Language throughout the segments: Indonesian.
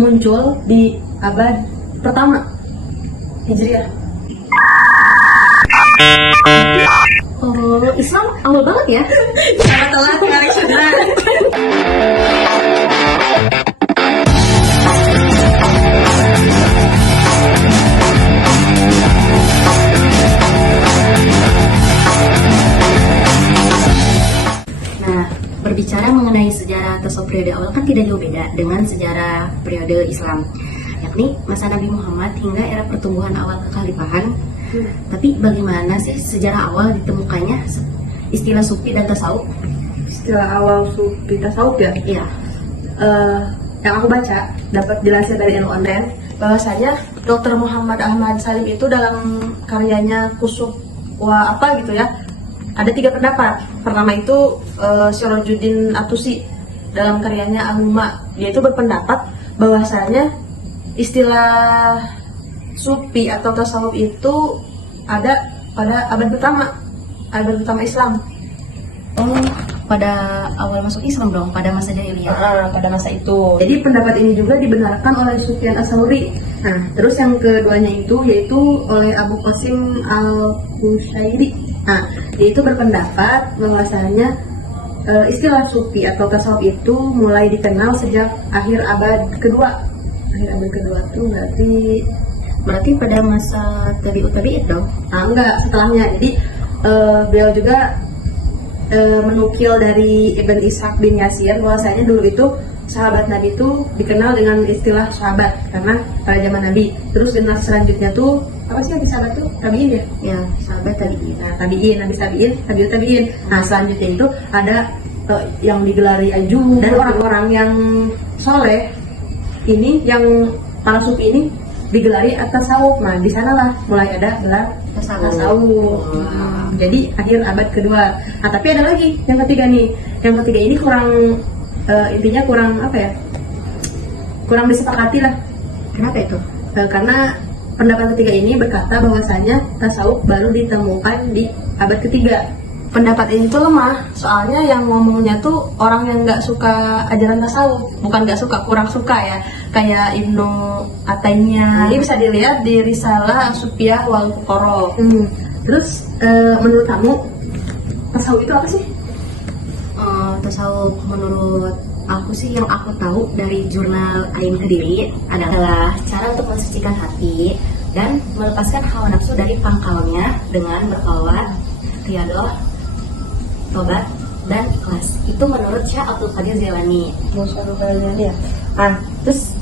muncul di abad pertama Hijriah. Oh, Islam awal banget ya? Sangat telat kali sudah. Nah, berbicara mengenai sejarah tasawuf periode awal kan tidak jauh beda dengan sejarah periode Islam, yakni masa Nabi Muhammad hingga era pertumbuhan awal kekhalifahan. Tapi bagaimana sih sejarah awal ditemukannya istilah sufi dan tasawuf? Istilah awal sufi tasawuf ya? Iya. Yang aku baca dapat dilansir dari Ilmu Online bahwasanya Dr. Muhammad Ahmad Salim itu dalam karyanya Kusuf wa apa gitu ya, ada 3 pendapat. Pertama itu Syarajuddin Atusi dalam karyanya Al-Huma, dia itu berpendapat bahwasanya istilah sufi atau tasawuf itu ada pada abad pertama Islam. Oh, pada awal masuk Islam dong, pada masa jahiliyah. Pada masa itu. Jadi pendapat ini juga dibenarkan oleh Sufyan Ats-Tsauri. Nah, terus yang keduanya itu yaitu oleh Abu Qasim Al-Qushairi. Nah, dia itu berpendapat bahwasanya istilah sufi atau tasawuf itu mulai dikenal sejak akhir abad kedua. Akhir abad kedua itu Berarti pada masa tabi'ut dong? enggak, setelahnya. Jadi beliau juga menukil dari Ibn Ishaq bin Yasir bahwasanya dulu itu sahabat Nabi itu dikenal dengan istilah sahabat karena pada zaman Nabi. Terus generasi selanjutnya tuh apa sih habis sahabat tuh? Tabiin ya? Ya, sahabat tabi'in. Nah, tabiin, habis tabiin. Nah, selanjutnya itu ada yang digelari Aju dan orang-orang yang soleh ini, yang para sufi ini digelari at-tasawuf. Nah, di sanalah mulai ada gelar tasawuf. Jadi akhir abad kedua. Nah, tapi ada lagi yang ketiga nih. Yang ketiga ini kurang intinya kurang apa ya? Kurang disepakati lah. Kenapa itu? Karena pendapat ketiga ini berkata bahwasanya tasawuf baru ditemukan di abad ketiga. Pendapat ini tuh lemah, soalnya yang ngomongnya tuh orang yang nggak suka ajaran tasawuf, bukan nggak suka, kurang suka ya, kayak Ibnu Ataimiyah. Ini bisa dilihat di Risalah Sufiyah wal Fuqara. Terus menurut kamu tasawuf itu apa sih? Tasawuf menurut aku sih, yang aku tahu dari jurnal Ain Kediri adalah cara untuk mensucikan hati dan melepaskan hawa nafsu dari pangkalnya dengan berkhawat, riyadah, tobat, dan ikhlas. Itu menurut Syekh Abdul Qadir Jailani. Ya. Nah, terus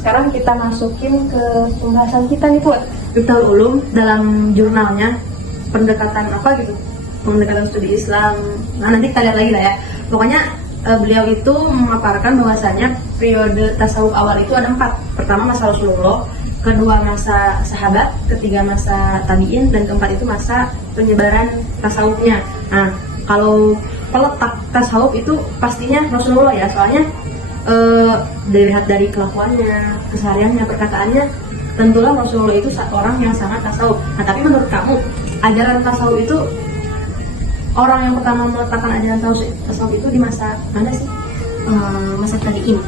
sekarang kita masukin ke pembahasan kita nih, Put. Miftahul Ulum dalam jurnalnya pendekatan apa gitu? Pendekatan studi Islam. Nah, nanti kita lihat lagi lah ya. Pokoknya beliau itu memaparkan bahwasanya periode tasawuf awal itu ada 4. Pertama masa Rasulullah, kedua masa sahabat, ketiga masa tabiin, dan keempat itu masa penyebaran tasawufnya. Nah, kalau peletak tasawuf itu pastinya Rasulullah ya, soalnya dilihat dari kelakuannya, kesehariannya, perkataannya, tentulah Rasulullah itu orang yang sangat tasawuf. Nah, tapi menurut kamu ajaran tasawuf itu, orang yang pertama meletakkan ajaran tasawuf itu di masa mana sih? Masa tabi'in.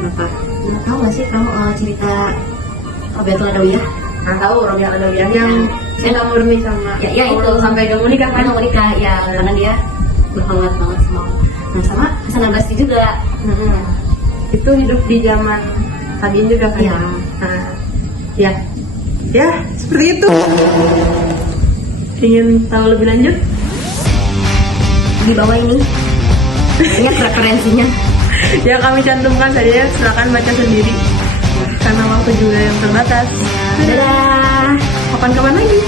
Kenapa? Nah, tahu nggak sih kamu cerita Rabi'atul Adawiyah? Nah, tahu Rabi'atul Adawiyah yang saya murni sama Ya itu sampai gak mau nikah kan? mau nikah ya, karena dia berkhawat banget sama. Nah, sama Hasan al-Basri juga. Itu hidup di zaman tabiin juga kan? Iya. Nah, ya seperti itu. Ingin tahu lebih lanjut? Di bawah ini ingat referensinya. Ya, kami cantumkan saja ya, silakan baca sendiri karena waktu juga yang terbatas. Dadah. Kapan-kapan lagi.